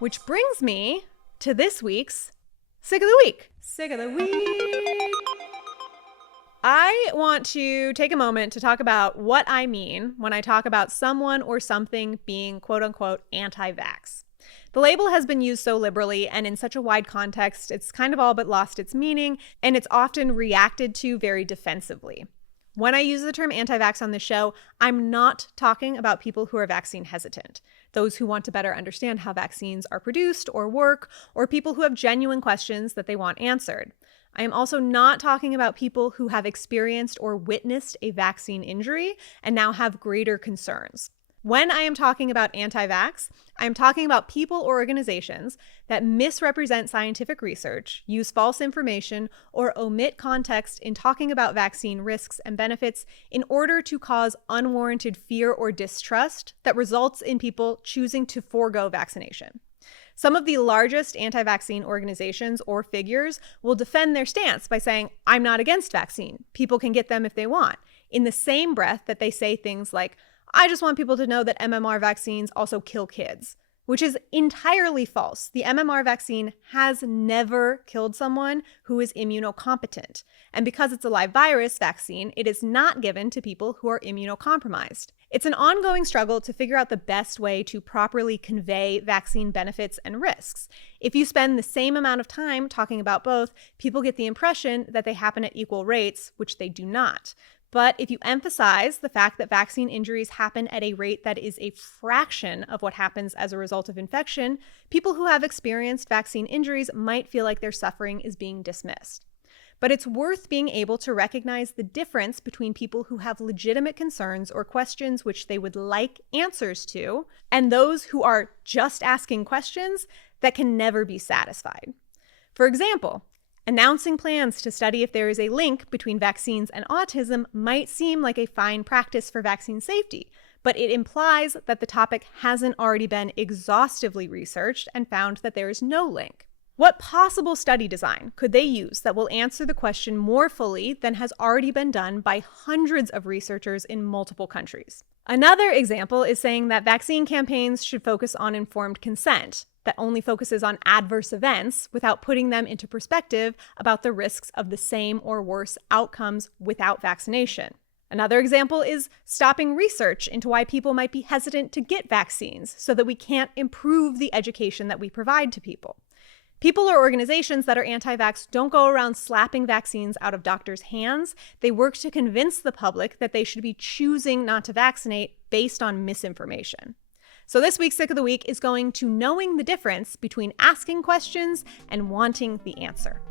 Which brings me to this week's Sick of the Week. Sick of the Week. I want to take a moment to talk about what I mean when I talk about someone or something being quote unquote anti-vax. The label has been used so liberally and in such a wide context, it's kind of all but lost its meaning, and it's often reacted to very defensively. When I use the term anti-vax on the show, I'm not talking about people who are vaccine hesitant, those who want to better understand how vaccines are produced or work, or people who have genuine questions that they want answered. I am also not talking about people who have experienced or witnessed a vaccine injury and now have greater concerns. When I am talking about anti-vax, I am talking about people or organizations that misrepresent scientific research, use false information, or omit context in talking about vaccine risks and benefits in order to cause unwarranted fear or distrust that results in people choosing to forego vaccination. Some of the largest anti-vaccine organizations or figures will defend their stance by saying, "I'm not against vaccine. People can get them if they want," in the same breath that they say things like, "I just want people to know that MMR vaccines also kill kids," which is entirely false. The MMR vaccine has never killed someone who is immunocompetent. And because it's a live virus vaccine, it is not given to people who are immunocompromised. It's an ongoing struggle to figure out the best way to properly convey vaccine benefits and risks. If you spend the same amount of time talking about both, people get the impression that they happen at equal rates, which they do not. But if you emphasize the fact that vaccine injuries happen at a rate that is a fraction of what happens as a result of infection, people who have experienced vaccine injuries might feel like their suffering is being dismissed. But it's worth being able to recognize the difference between people who have legitimate concerns or questions which they would like answers to, and those who are just asking questions that can never be satisfied. For example, announcing plans to study if there is a link between vaccines and autism might seem like a fine practice for vaccine safety, but it implies that the topic hasn't already been exhaustively researched and found that there is no link. What possible study design could they use that will answer the question more fully than has already been done by hundreds of researchers in multiple countries? Another example is saying that vaccine campaigns should focus on informed consent, that only focuses on adverse events without putting them into perspective about the risks of the same or worse outcomes without vaccination. Another example is stopping research into why people might be hesitant to get vaccines so that we can't improve the education that we provide to people. People or organizations that are anti-vax don't go around slapping vaccines out of doctors' hands. They work to convince the public that they should be choosing not to vaccinate based on misinformation. So this week's Sick of the Week is going to knowing the difference between asking questions and wanting the answer.